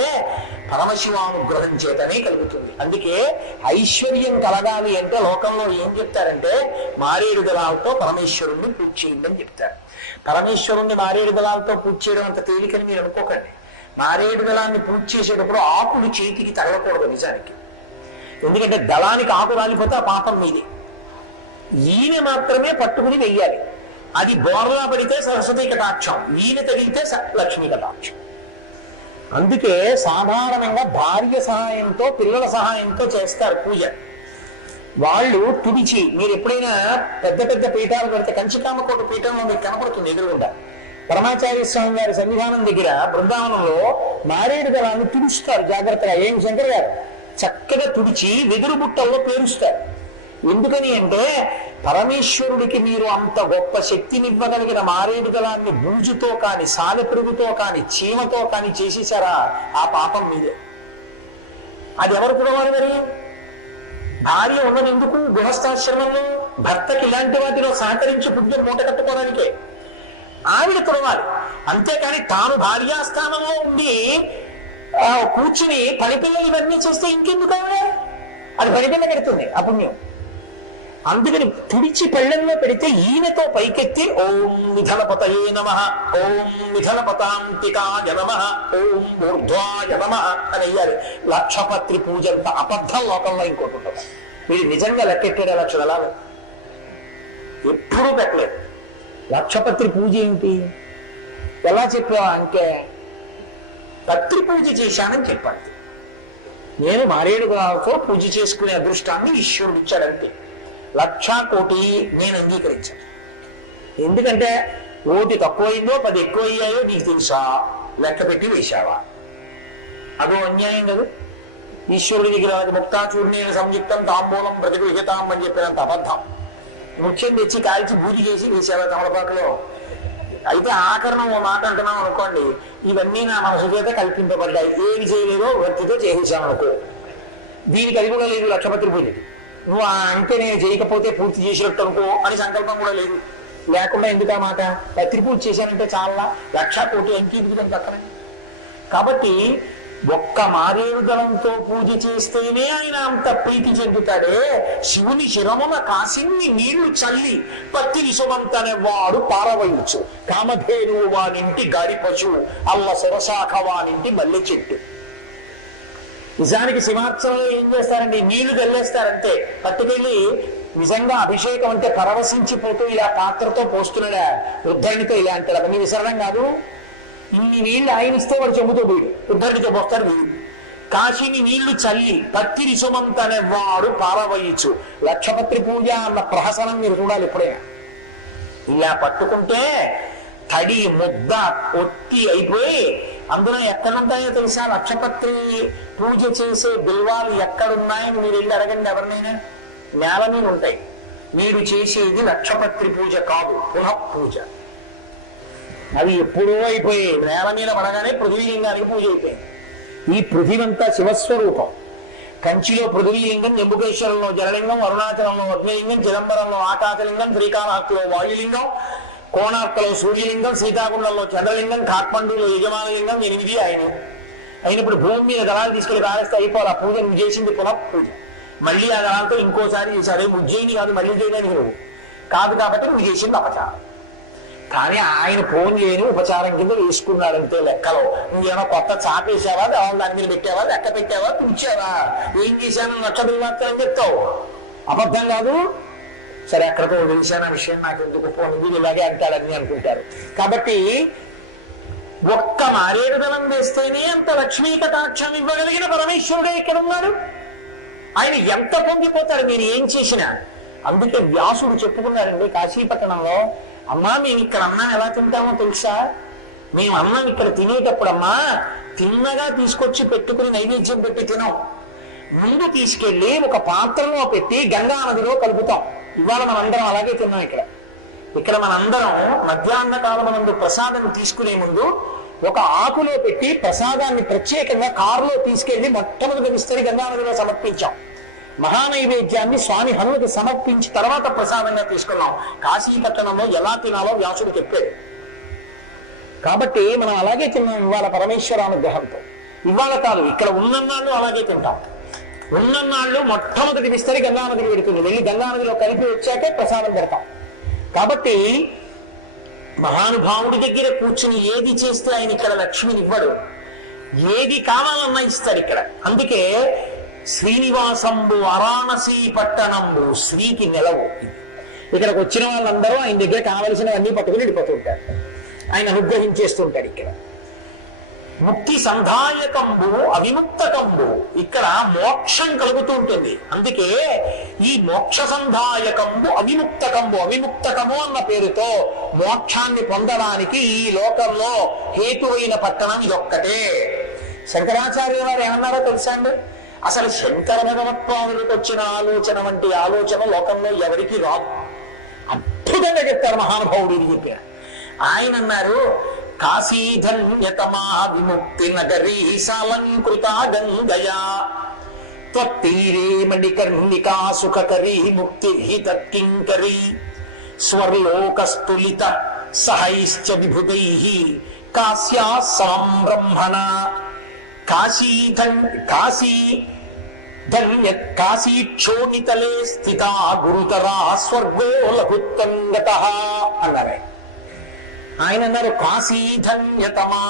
పరమశివానుగ్రహం చేతనే కలుగుతుంది. అందుకే ఐశ్వర్యం కలగాలి అంటే లోకంలో ఏం చెప్తారంటే మారేడు దళాలతో పరమేశ్వరుణ్ణి పూజ చేయండి అని చెప్తారు. పరమేశ్వరుణ్ణి మారేడు దళాలతో పూజ చేయడం అంత తేలికని మీరు అనుకోకండి. మారేడు దళాన్ని పూజ చేసేటప్పుడు ఆకులు చేతికి తగలకూడదు నిజానికి. ఎందుకంటే దళానికి ఆకు రాలిపోతే ఆ పాపం మీది. ఈయన మాత్రమే పట్టుకుని వెయ్యాలి. అది బోర్లా పడితే సరస్వతి కటాక్షం, ఈయన తగిలితే లక్ష్మీ కటాక్షం. అందుకే సాధారణంగా భార్య సహాయంతో, పిల్లల సహాయంతో చేస్తారు పూజ. వాళ్ళు తుడిచి, మీరు ఎప్పుడైనా పెద్ద పెద్ద పీఠాలు పెడితే, కంచికామకోట పీఠంలో మీకు కనపడుతుంది ఎదురుగుండా, పరమాచార్య స్వామి గారి సన్నిధానం దగ్గర బృందావనంలో మారేడు దళాన్ని తుడుస్తారు జాగ్రత్తగా. ఏం శంకర్ గారు చక్కగా తుడిచి వెదురు బుట్టల్లో పేరుస్తారు. ఎందుకని అంటే పరమేశ్వరుడికి మీరు అంత గొప్ప శక్తినివ్వగలిగిన మారేడు దళాన్ని బూజుతో కాని, సాలెపురుగుతో కాని, చీమతో కాని చేసేసారా, ఆ పాపం మీదే. అది ఎవరు కురవాలి మరి? భార్య ఉన్నది ఎందుకు? గృహస్థాశ్రమంలో భర్తకి ఇలాంటి వాటిలో సహకరించి పుణ్యం మూట కట్టుకోవడానికే ఆవిడ కురవాలి. అంతేకాని తాను భార్యాస్థానంలో ఉండి కూర్చుని పనిపిల్లలు ఇవన్నీ చేస్తే ఇంకెందుకు ఆవిడ? అది పనిపిల్ల కడుతుంది ఆ పుణ్యం. అందుకని తుడిచి పెళ్ళంలో పెడితే ఈయనతో పైకెత్తి ఓం నిధనపతయే నమః, ఓం నిధనపతాంతికాయ నమః, ఓం ఊర్ధ్వాయ నమః అని అయ్యారు. లక్షపత్రి పూజ అంత అబద్ధం లోకంలో ఇంకోటి ఉంటుంది. వీడు నిజంగా లెక్కెట్టాడు లక్షలా ఎప్పుడూ పెట్టలేదు. లక్షపత్రి పూజ ఏంటి, ఎలా చెప్పావా అంటే పత్రి పూజ చేశానని చెప్పాలి. నేను మారేడుతో పూజ చేసుకునే అదృష్టాన్ని ఈశ్వరుడు ఇచ్చాడంతే. 1,00,000 కోటి నేను అంగీకరించాను. ఎందుకంటే ఓటి తక్కువైందో 10 ఎక్కువ అయ్యాయో నీకు తెలుసా, లెక్క పెట్టి వేశావా? అదో అన్యాయం కదా. ఈశ్వరుడి దగ్గర ముక్తాచూర్ణేన సంయుక్తం తాంబూలం ప్రతిగృహ్యతాం అని చెప్పినంత అబద్ధం. ముఖ్యం తెచ్చి కాల్చి బూరి చేసి వేశావా తమలపాకులో? అయితే ఆకరణం ఓ మాట అంటున్నాం అనుకోండి, ఇవన్నీ నా మనసు చేత కల్పింపబడ్డాయి, ఏమి చేయలేదో వ్యక్తితో చేసేసామనుకో, దీనికి అది కూడా లేదు. లక్షపత్రి పూజకి నువ్వు ఆ అంకె నేను చేయకపోతే పూర్తి చేసినట్టు అనుకో అని సంకల్పం కూడా లేదు. లేకుండా ఎందుకు ఆ మాట? పత్రి పూజ చేశానంటే చాలా 1,00,000 కోటి అంకీకృతం తక్కనండి. కాబట్టి ఒక్క మారేడు దళంతో పూజ చేస్తేనే ఆయన అంత ప్రీతి చెందుతాడే. శివుని శిరమున కాసిన్ని నీళ్లు చల్లి పత్తిని సుమంతనే వాడు పారవయచ్చు, కామధేనువు వానింటి గాడి పశువు, అల్ల సురశాఖ వానింటి మల్లె చెట్టు. నిజానికి శివార్చనలో ఏం చేస్తారండి, నీళ్లు గల్లేస్తారంతే. పట్టుకెళ్ళి నిజంగా అభిషేకం అంటే పరవశించిపోతూ ఇలా పాత్రతో పోస్తున్నాడా, ఉద్ధరణితో ఇలా అంటాడు. అవన్నీ విసరడం కాదు. ఇన్ని నీళ్లు ఆయన ఇస్తే వాడు చెంబుతో పోయి ఉద్ధరణితో పోస్తాడు వీడు. కాశీని నీళ్లు చల్లి పత్తిని సుమంతనే వాడు పారవయచ్చు. లక్షపత్రి పూజ అన్న ప్రహసనం మీరు చూడాలి ఎప్పుడైనా. ఇలా పట్టుకుంటే తడి ముద్ద ఒత్తి అయిపోయి అందులో ఎక్కడుంటాయో తెలుసా? లక్షపత్రి పూజ చేసే బిల్వాలు ఎక్కడున్నాయని మీరు వెళ్ళి అడగండి ఎవరినైనా. నేల మీద ఉంటాయి. మీరు చేసేది లక్షపత్రి పూజ కాదు, పునః పూజ. అవి ఎప్పుడో అయిపోయాయి. నేల మీద పడగానే పృథ్వీలింగానికి పూజ అయిపోయింది. ఈ పృథివంతా శివస్వరూపం. కంచిలో పృథ్వీలింగం, జంబుకేశ్వరంలో జలలింగం, అరుణాచలంలో అగ్నిలింగం, చిదంబరంలో ఆకాశలింగం, శ్రీకాళహస్తిలో వాయులింగం, కోణార్కలో సూర్యలింగం, సీతాకుండంలో చంద్రలింగం, కాఠ్మండూలో యజమానలింగం. 8 ఆయన అయినప్పుడు భూమి మీద దళాలు తీసుకెళ్లి కాలేస్తే అయిపోవాలి. ఆ పూజ నువ్వు చేసింది పునః పూజ. మళ్ళీ ఆ దళాలతో ఇంకోసారి చేశారు. ఉజ్జయిని కాదు, మళ్ళీ చేయడానికి నువ్వు కాదు కాబట్టి నువ్వు చేసింది అపచారం. కానీ ఆయన ఫోన్ లేని ఉపచారం కింద వేసుకున్నాడంతే లెక్కలో. నువ్వేమో కొత్త చాపేసావా, దాని మీద పెట్టావా, లెక్క పెట్టావా, తుంచావా, ఏం చేశాను నచ్చదు మాత్రం చెప్తావు. అబద్ధం కాదు. సరే ఎక్కడితో తెలిసిన విషయం నాకు ఎందుకు, ఫోన్ ఇలాగే అంటాడని అనుకుంటారు. కాబట్టి ఒక్క మారేడు దళం వేస్తేనే అంత లక్ష్మీ కటాక్షం ఇవ్వగలిగిన పరమేశ్వరుడే ఇక్కడ ఉన్నాడు. ఆయన ఎంత పొంగిపోతారు మీరు ఏం చేసినా. అందుకే వ్యాసుడు చెప్పుకున్నారండి కాశీపట్టణంలో, అమ్మా మేము ఇక్కడ అన్నం ఎలా తింటామో తెలుసా? మేము అన్నం ఇక్కడ తినేటప్పుడు అమ్మా తిన్నగా తీసుకొచ్చి పెట్టుకుని నైవేద్యం పెట్టి తినాం. ముందు తీసుకెళ్లి ఒక పాత్రలో పెట్టి గంగా నదిలో కలుపుతాం. ఇవాళ మనందరం అలాగే తిన్నాం. ఇక్కడ మనందరం మధ్యాహ్న కాలమునందు ప్రసాదం తీసుకునే ముందు ఒక ఆకులో పెట్టి ప్రసాదాన్ని ప్రత్యేకంగా కారులో తీసుకెళ్లి మొట్టమొదటి విస్తరి గంగా నదిలో సమర్పించాం. మహానైవేద్యాన్ని స్వామి హనుమకి సమర్పించి తర్వాత ప్రసాదంగా తీసుకున్నాం. కాశీపట్టణంలో ఎలా తినాలో వ్యాసుడు చెప్పాడు. కాబట్టి మనం అలాగే తిన్నాం ఇవాళ పరమేశ్వర అనుగ్రహంతో. ఇవాళ కాదు, ఇక్కడ ఉన్నన్నాళ్ళు అలాగే తింటాం. ఉన్నన్నాళ్ళు మొట్టమొదటి విస్తరి గంగానదికి పెడుతుంది. వెళ్ళి గంగానదిలో కలిపి వచ్చాకే ప్రసాదం పెడతాం. కాబట్టి మహానుభావుడి దగ్గర కూర్చుని ఏది చేస్తే ఆయన ఇక్కడ లక్ష్మిని ఇవ్వడు, ఏది కావాలన్నా ఇస్తాడు ఇక్కడ. అందుకే శ్రీనివాసంబు వారాణసీ పట్టణంబు శ్రీకి నెలవు. ఇక్కడికి వచ్చిన వాళ్ళందరూ ఆయన దగ్గర కావలసినవన్నీ పట్టుకుని వెళ్ళిపోతుంటారు. ఆయన అనుగ్రహించేస్తుంటాడు. ఇక్కడ ముక్తి సంధాయకంబు అవిముక్తకంబు, ఇక్కడ మోక్షం కలుగుతూ ఉంటుంది. అందుకే ఈ మోక్ష సంధాయకంబు అవిముక్తకంబు, అవిముక్తకము అన్న పేరుతో మోక్షాన్ని పొందడానికి ఈ లోకంలో హేతువైన పట్టణం ఇదొక్కటే. శంకరాచార్య వారు ఏమన్నారో తెలుసా అండి? అసలు శంకర భగవత్పాదులకు వచ్చిన ఆలోచన వంటి ఆలోచన లోకంలో ఎవరికి రాదు. అద్భుతంగా చెప్తారు మహానుభావుడు ఇది చెప్పారు. ఆయన అన్నారు, కాశీధన్యతమా విముక్తి నగరీ సాలంకృత గంగయా త్వత్తీరే మణికర్ణికా సుఖకరీ ముక్తి తత్కింకరీ స్వర్లోకస్తులిత సహైశ్చ విభుతైః కాశ్యా సమం బ్రహ్మణ కాశీక్షోణితలే స్థితా గురుతరా స్వర్గో లఘుత్వం గతః అన్నారు. ఆయన అన్నారు కాశీధన్యతమా,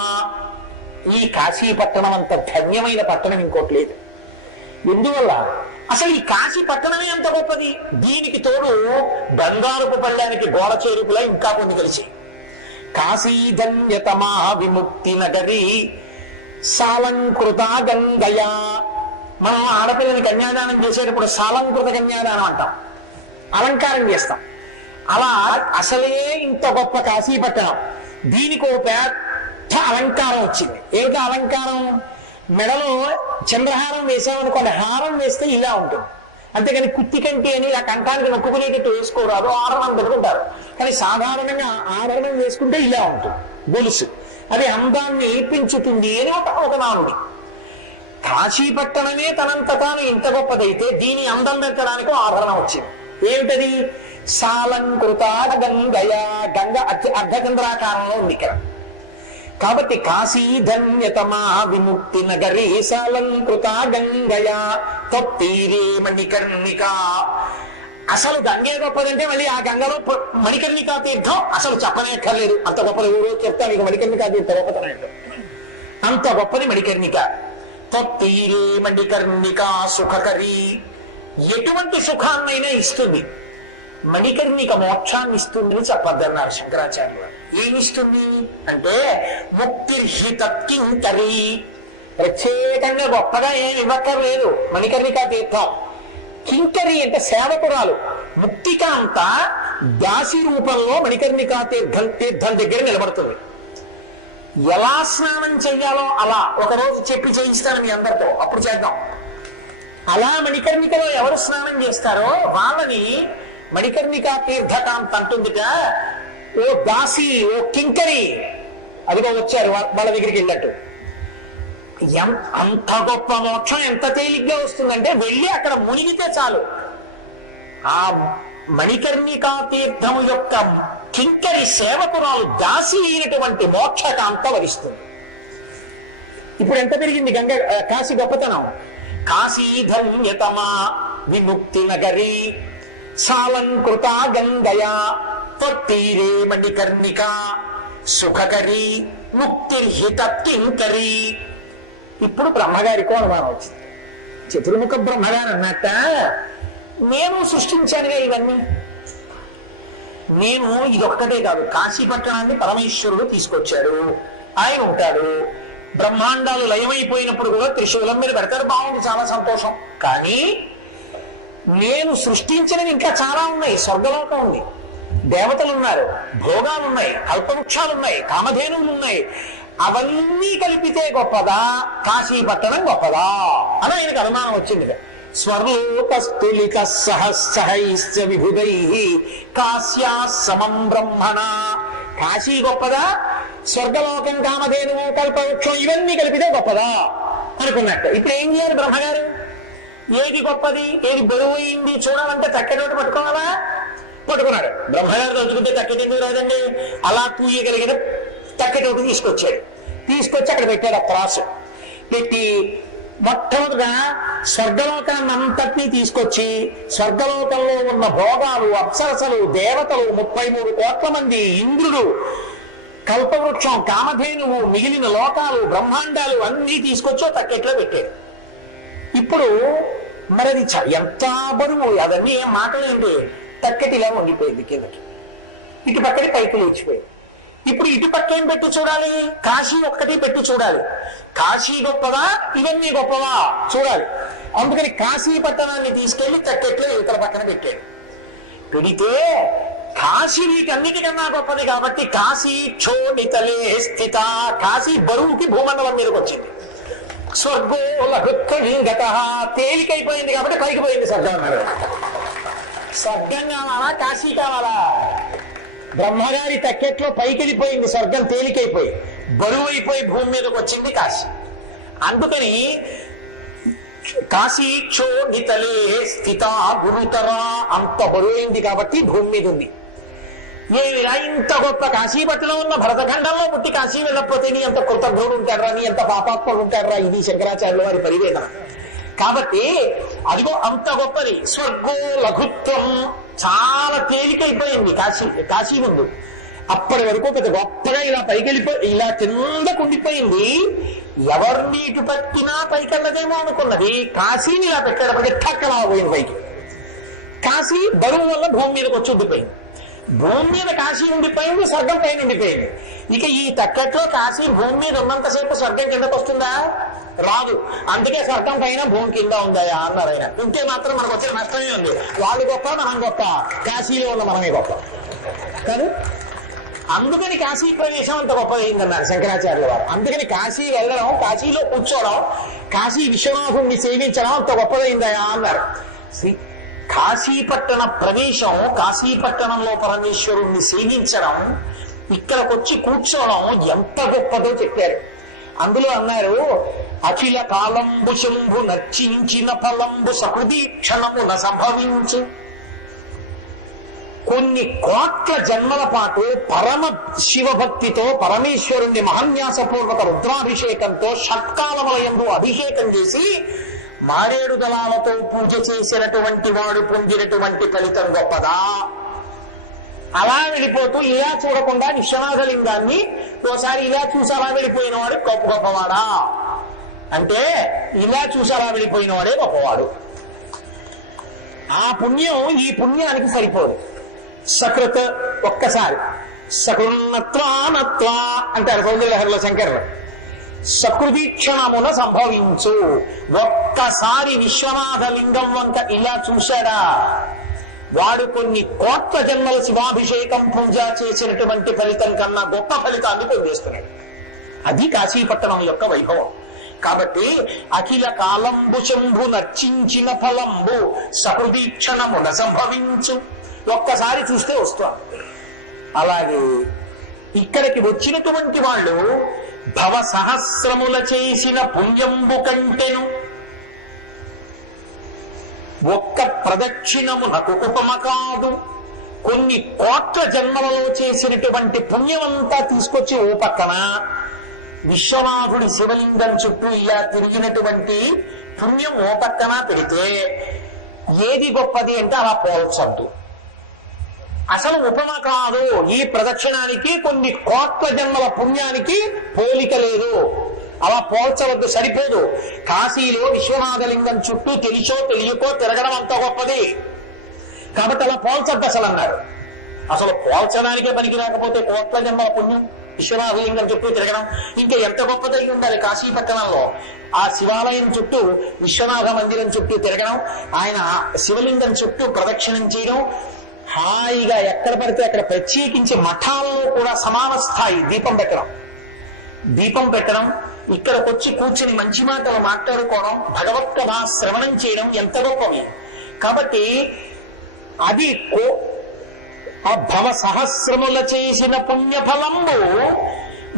ఈ కాశీ పట్టణం అంత ధన్యమైన పట్టణం ఇంకోటి లేదు. ఎందువల్ల అసలు ఈ కాశీ పట్టణమే అంత గొప్పది. దీనికి తోడు బంగారుపు పళ్ళానికి గోడ చేరుపులా ఇంకా కొన్ని కలిసి కాశీధన్యతమా విముక్తి నగరీ సాలంకృత గంగయా. మనం ఆడపిల్లని కన్యాదానం చేసేటప్పుడు సాలంకృత కన్యాదానం అంటాం, అలంకారం చేస్తాం. అలా అసలే ఇంత గొప్ప కాశీ పట్టణం, దీనికి ఒక పెద్ద అలంకారం వచ్చింది. ఏమిటో అలంకారం? మెడలో చంద్రహారం వేసామనుకోండి, హారం వేస్తే ఇలా ఉంటుంది. అంతేకాని కుత్తి కంటి అని ఇలా కంఠానికి నొక్కుకునేటట్టు వేసుకోరాదు, ఆభరణం పెట్టుకుంటారు. కానీ సాధారణంగా ఆభరణం వేసుకుంటే ఇలా ఉంటుంది గొలుసు, అది అందాన్ని పెంచుతుంది అని ఒక నానుడి. కాశీపట్టణమే తనంత తాను ఇంత గొప్పదైతే దీని అందం పెంచడానికి ఆభరణం వచ్చింది. ఏమిటది? సాలంకృత గంగయా. గంగ అర్ధచంద్రాకారంలో ఉంది ఇక్కడ. కాబట్టి కాశీధన్యతమా విముక్తి నగరీ సాలంకృత గంగయా తత్తీరే మణికర్ణికా. అసలు గంగే గొప్పదంటే మళ్ళీ ఆ గంగలో మణికర్ణికా తీర్థం అసలు చెప్పనేక్కర్లేదు. అంత గొప్పది ఊరో చెప్తా మీకు మణికర్ణికా తీర్థం గొప్పతనం ఏంటో. అంత గొప్పది మణికర్ణిక. తత్తీరే మణికర్ణికా సుఖకరీ, ఎటువంటి సుఖాన్నైనా ఇస్తుంది. మణికర్ణిక మోక్షాన్ని ఇస్తుందని చెప్పద్దన్నారు శంకరాచార్యులు. ఏమిస్తుంది అంటే ముక్తిర్హి తత్కింకరీ, ప్రత్యేకంగా గొప్పగా ఏమి ఇవ్వక్కర్లేదు మణికర్ణికా తీర్థం. కింకరి అంటే సేవకురాలు. ముక్తికాంత దాసి రూపంలో మణికర్ణికా తీర్థం దగ్గర నిలబడుతుంది. ఎలా స్నానం చెయ్యాలో అలా ఒకరోజు చెప్పి చేయిస్తాను మీ అందరితో, అప్పుడు చేద్దాం. అలా మణికర్ణికలో ఎవరు స్నానం చేస్తారో వాళ్ళని మణికర్ణికా తీర్థకాంత అంటుందిట. ఓ దాసి, ఓ కింకరి, అదిగో వచ్చారు వాళ్ళ దగ్గరికి వెళ్ళట్టు. అంత గొప్ప మోక్షం ఎంత తేలిగ్గా వస్తుందంటే వెళ్ళి అక్కడ మునిగితే చాలు, ఆ మణికర్ణికా తీర్థము యొక్క కింకరి సేవకురాలు దాసి అయినటువంటి మోక్షకాంత వరిస్తుంది. ఇప్పుడు ఎంత పెరిగింది గంగ కాశీ గొప్పతనం. కాశీధన్యతమా విముక్తి నగరీ సాలంకృత గంగయా త్వత్తీరే మణికర్ణికా సుఖకరీ ముక్తిర్హి తత్కింకరీ. ఇప్పుడు బ్రహ్మగారికో అనుమానం వచ్చింది. చతుర్ముఖ బ్రహ్మగారు అన్నట్ట, నేను సృష్టించానుగా ఇవన్నీ. నేను ఇదొక్కటే కాదు, కాశీపట్టణాన్ని పరమేశ్వరుడు తీసుకొచ్చాడు, ఆయన ఉంటాడు. బ్రహ్మాండాలు లయమైపోయినప్పుడు కూడా త్రిశూలం మీద పెడతారు, బాగుంది, చాలా సంతోషం. కానీ నేను సృష్టించినవి ఇంకా చాలా ఉన్నాయి. స్వర్గలోకం ఉంది, దేవతలు ఉన్నారు, భోగాలు ఉన్నాయి, కల్పవృక్షాలు ఉన్నాయి, కామధేనువులు ఉన్నాయి. అవన్నీ కలిపితే గొప్పదా, కాశీపట్టణం గొప్పదా అని ఆయనకు అనుమానం వచ్చింది. స్వర్లోకస్తులిత సహైశ్చ విభుదైః కాశ్యా సమం బ్రహ్మణ. కాశీ గొప్పదా, స్వర్గలోకం, కామధేనువు, కల్పవృక్షం ఇవన్నీ కలిపితే గొప్పదా అనుకున్నట్టు. ఇప్పుడు ఏం చేయాలి బ్రహ్మగారు? ఏది గొప్పది, ఏది బరువైంది చూడాలంటే తక్కెటోటి పట్టుకోవాలా? పట్టుకున్నాడు. బ్రహ్మగారు తలుచుకుంటే తక్కెట ఎందుకు రాదండి? అలా పూయగలిగిన తక్కెటోటి తీసుకొచ్చాడు. తీసుకొచ్చి అక్కడ పెట్టాడు. ఆ త్రాసు పెట్టి మొట్టమొదటిగా స్వర్గలోకాన్ని అంతటినీ తీసుకొచ్చి స్వర్గలోకంలో ఉన్న భోగాలు, అప్సరసలు, దేవతలు 33 కోట్ల మంది, ఇంద్రుడు, కల్పవృక్షం, కామధేనువు, మిగిలిన లోకాలు, బ్రహ్మాండాలు అన్నీ తీసుకొచ్చో తక్కెట్లో పెట్టాడు. ఇప్పుడు మరది ఎంత బరువు, అవన్నీ ఏం మాటలేండి. తక్కెటిలా వండిపోయింది కిందకి, ఇటు పక్కటి పైకి లేచిపోయింది. ఇప్పుడు ఇటు పక్క ఏం పెట్టి చూడాలి? కాశీ ఒక్కటి పెట్టి చూడాలి. కాశీ గొప్పవా, ఇవన్నీ గొప్పవా చూడాలి. అందుకని కాశీ పట్టణాన్ని తీసుకెళ్లి తక్కెట్లో ఇతర పక్కన పెట్టాడు. పెడితే కాశీ వీటన్నిటికన్నా గొప్పది కాబట్టి కాశీ క్షోణితలే స్థిత. కాశీ బరువుకి భూమండలం మీదకి వచ్చింది. స్వర్గో లఘుత్వం గతః, తేలికైపోయింది కాబట్టి పైకి పోయింది స్వర్గం అన్నారు. స్వర్గం కావాలా, కాశీ కావాలా? బ్రహ్మగారి తక్కెట్లో పైకి వెళ్ళిపోయింది స్వర్గం, తేలికైపోయి బరువు అయిపోయి భూమి మీదకి వచ్చింది కాశీ. అందుకని కాశీక్షోణితలే స్థిత గురుతర, అంత బరువైంది కాబట్టి భూమి మీద ఉంది. ఏమిరా ఇంత గొప్ప కాశీపట్నం ఉన్న భరతఖండంలో పుట్టి కాశీ వెళ్ళకపోతే నీ ఎంత కృతజ్ఞుడు ఉంటాడరా, నీ ఎంత పాపాత్ముడు ఉంటాడరా, ఇది శంకరాచార్యుల వారి పరివేదన. కాబట్టి అదిగో అంత గొప్పది. స్వర్గో లఘుత్వం, చాలా తేలికైపోయింది కాశీ ముందు. అప్పటి వరకు పెద్ద గొప్పగా ఇలా ఇలా కిందకు ఉండిపోయింది. ఎవరిని ఇటు పట్టినా పైకెళ్ళదేమో అనుకున్నది, కాశీని ఇలా పెట్టేటప్పటికి ఠక్కలా పోయింది పైకి. కాశీ బరువు వల్ల భూమి మీదకి వచ్చి ఉండిపోయింది. భూమి మీద కాశీ ఉండిపోయింది, స్వర్గం పైన ఉండిపోయింది. ఇక ఈ తక్కట్లో కాశీ భూమి మీద ఉన్నంతసేపు స్వర్గం కిందకు వస్తుందా? రాదు. అందుకే స్వర్గం పైన భూమి కింద ఉందాయా అన్నారు ఆయన. ఉంటే మాత్రం మనకు వచ్చిన నష్టమే ఉంది. వాళ్ళు గొప్ప, మనం గొప్ప, కాశీలో ఉన్న మనమే గొప్ప కాదు. అందుకని కాశీ ప్రవేశం అంత గొప్పదైందన్నారు శంకరాచార్యుల వారు. అందుకని కాశీ వెళ్ళడం, కాశీలో కూర్చోవడం, కాశీ విశ్వనాథుణ్ణి సేవించడం అంత గొప్పదైందయా అన్నారు. కాశీపట్టణ ప్రవేశం, కాశీపట్టణంలో పరమేశ్వరుణ్ణి సేవించడం, ఇక్కడికొచ్చి కూర్చోవడం ఎంత గొప్పదో చెప్పారు. అందులో అన్నారు, అఖిల కాలంబు శంభు నర్చించిన ఫలంబు సహృదీక్షణమున సంభవించు. కొన్ని కోట్ల జన్మల పాటు పరమ శివభక్తితో పరమేశ్వరుణ్ణి మహాన్యాసపూర్వక రుద్రాభిషేకంతో షట్కాలమలయంలో అభిషేకం చేసి మారేడు దళాలతో పూజ చేసినటువంటి వాడు పొందినటువంటి ఫలితం గొప్పదా? అలా వెళ్ళిపోతూ ఇలా చూడకుండా విశ్వనాథలింగాన్ని ఓసారి ఇలా చూసి అలా వెళ్ళిపోయిన వాడు గొప్పవాడా అంటే, ఇలా చూసి అలా వెళ్ళిపోయిన వాడే గొప్పవాడు. ఆ పుణ్యం ఈ పుణ్యానికి సరిపోదు. సకృత్ ఒక్కసారి, సకృన్నత్వానత్వా అంటారు సౌందర్యలహరిలో శంకరులు. సకృదీక్షణమున సంభవించు. ఒక్కసారి విశ్వనాథలింగం వంక ఇలా చూశాడా, వాడు కొన్ని కోట్ల జన్మల శివాభిషేకం పూజ చేసినటువంటి ఫలితం కన్నా గొప్ప ఫలితాన్ని పొందేస్తున్నాడు. అది కాశీపట్టణం యొక్క వైభవం. కాబట్టి అఖిల కాలంబు శంభు నర్చించిన ఫలంబు సహృదీక్షణమున సంభవించు. ఒక్కసారి చూస్తే వస్తాం. అలాగే ఇక్కడికి వచ్చినటువంటి వాళ్ళు భవ సహస్రముల చేసిన పుణ్యంబు కంటెను ఒక్క ప్రదక్షిణమునకు ఉపమ కాదు. కొన్ని కోట్ల జన్మలలో చేసినటువంటి పుణ్యమంతా తీసుకొచ్చి ఓ పక్కన, విశ్వనాథుడి శివలింగం చుట్టూ ఇలా తిరిగినటువంటి పుణ్యం ఓ పక్కన పెడితే ఏది గొప్పది అంటే అలా పోల్చద్దు. అసలు ఉపమ కాదు. ఈ ప్రదక్షిణానికి కొన్ని కోట్ల జన్మల పుణ్యానికి పోలిక లేదు. అలా పోల్చవద్దు, సరిపోదు. కాశీలో విశ్వనాథలింగం చుట్టూ తెలిసో తెలియకో తిరగడం అంత గొప్పది కాబట్టి అలా పోల్చద్దు అసలు అన్నారు. అసలు పోల్చడానికే పనికి రాకపోతే కోట్ల జన్మల పుణ్యం విశ్వనాథలింగం చుట్టూ తిరగడం ఇంకా ఎంత గొప్పదై ఉండాలి. కాశీపట్టణంలో ఆ శివాలయం చుట్టూ, విశ్వనాథ మందిరం చుట్టూ తిరగడం, ఆయన శివలింగం చుట్టూ ప్రదక్షిణం చేయడం, హాయిగా ఎక్కడ పడితే అక్కడ ప్రత్యేకించి మఠాల్లో కూడా సమాన స్థాయి దీపం పెట్టడం, ఇక్కడికి వచ్చి కూర్చుని మంచి మాటలు మాట్లాడుకోవడం, భగవత్కథ శ్రవణం చేయడం ఎంత గొప్పవి. కాబట్టి అది ఆ భవ సహస్రముల చేసిన పుణ్యఫలంబు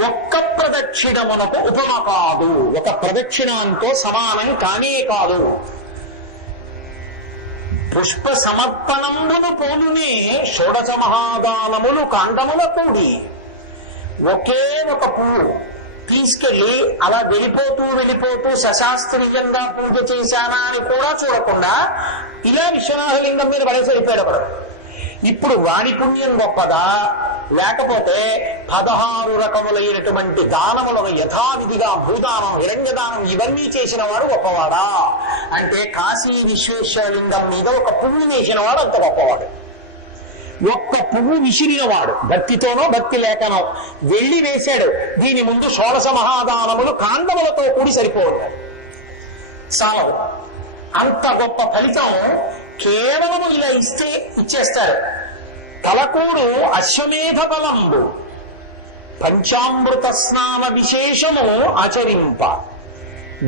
ఒక్క ప్రదక్షిణమునకు ఉపమ కాదు. ఒక ప్రదక్షిణంతో సమానం కానే కాదు. పుష్ప సమర్పణమును పోలునే షోడశ మహాదానములు కాండముల కూడి. ఒకే ఒక పువ్వు తీసుకెళ్లి అలా వెళ్ళిపోతూ సశాస్త్రీయంగా పూజ చేశానా అని కూడా చూడకుండా ఇలా విశ్వనాథలింగం మీద పడేసి వెళ్ళిపోయాడు ఒకడు. ఇప్పుడు వాడి పుణ్యం గొప్పదా, లేకపోతే 16 రకములైనటువంటి దానములను యథావిధిగా భూదానం, హిరణ్యదానం ఇవన్నీ చేసిన వాడు గొప్పవాడా అంటే, కాశీ విశ్వేశ్వరలింగం మీద ఒక పువ్వు వేసిన వాడు అంత గొప్పవాడు. ఒక్క పువ్వు విసిరినవాడు, భక్తితోనో భక్తి లేకనో వెళ్ళి వేశాడు. దీని ముందు షోడశ మహాదానములు కాండములతో కూడి సరిపోవాలి. చాలవు. అంత గొప్ప ఫలితం కేవలము ఇలా ఇచ్చేస్తారు. తలకూడు అశ్వమేధ బలంబు పంచామృత స్నాన విశేషము ఆచరింప